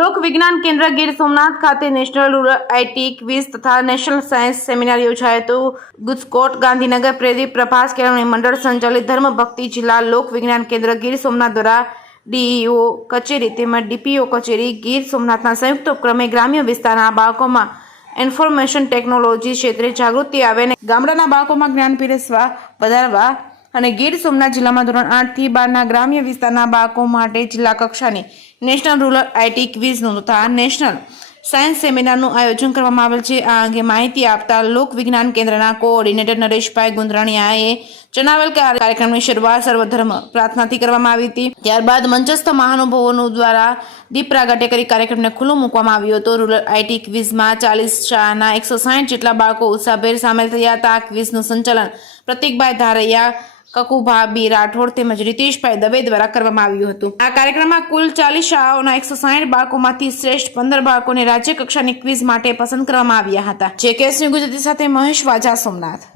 લોક વિજ્ઞાન કેન્દ્ર ગીર સોમનાથ ખાતે નેશનલ રૂરલ આઈટી ક્વિઝ તથા નેશનલ સાયન્સ સેમિનાર યોજાયો હતો। ગુજકોટ ગાંધીનગર પ્રેરિત પ્રભાસ કેળવણી મંડળ સંચાલિત ધર્મભક્તિ જિલ્લા લોક વિજ્ઞાન કેન્દ્ર ગીર સોમનાથ દ્વારા ડીઈઓ કચેરી તેમજ ડીપીઓ કચેરી ગીર સોમનાથના સંયુક્ત ઉપક્રમે ગ્રામ્ય વિસ્તારના બાળકોમાં ઇન્ફોર્મેશન ટેકનોલોજી ક્ષેત્રે જાગૃતિ આવે અને ગામડાના બાળકોમાં જ્ઞાન પીરસવા વધારવા અને ગીર સોમનાથ જિલ્લામાં ધોરણ 8 થી 12ના ગ્રામ્ય વિસ્તારના બાળકો માટે જિલ્લા કક્ષાની નેશનલ રૂરલ આઈટી ક્વિઝનું તથા નેશનલ સાયન્સ સેમિનારનું આયોજન કરવામાં આવેલ છે। આ અંગે માહિતી આપતા લોક વિજ્ઞાન કેન્દ્રના કોઓર્ડિનેટર નરેશભાઈ ગુંદરાણીયાએ જણાવેલ કે આ કાર્યક્રમની શરૂઆત સર્વધર્મ પ્રાર્થનાથી કરવામાં આવી હતી। ત્યારબાદ મંચસ્થ મહાનુભાવો દ્વારા દીપ પ્રાગટ્ય કરી કાર્યક્રમને ખુલ્લો મૂકવામાં આવ્યો હતો। રૂરલ આઈટી ક્વિઝમાં 40 શાળાના 160 જેટલા બાળકો ઉત્સાહભેર સામેલ થયા હતા। આ ક્વિઝનું સંચાલન પ્રતિકભાઈ ધારૈયા, કકુભા બી રાઠોડ તેમજ રીતેશભાઈ દવે દ્વારા કરવામાં આવ્યું હતું। આ કાર્યક્રમમાં કુલ 40 શાળાઓના 160 બાળકોમાંથી શ્રેષ્ઠ 15 બાળકોને રાજ્ય કક્ષાની ક્વિઝ માટે પસંદ કરવામાં આવ્યા હતા। જે કેસની ગુજરાતી સાથે મહેશ વાજા, સોમનાથ।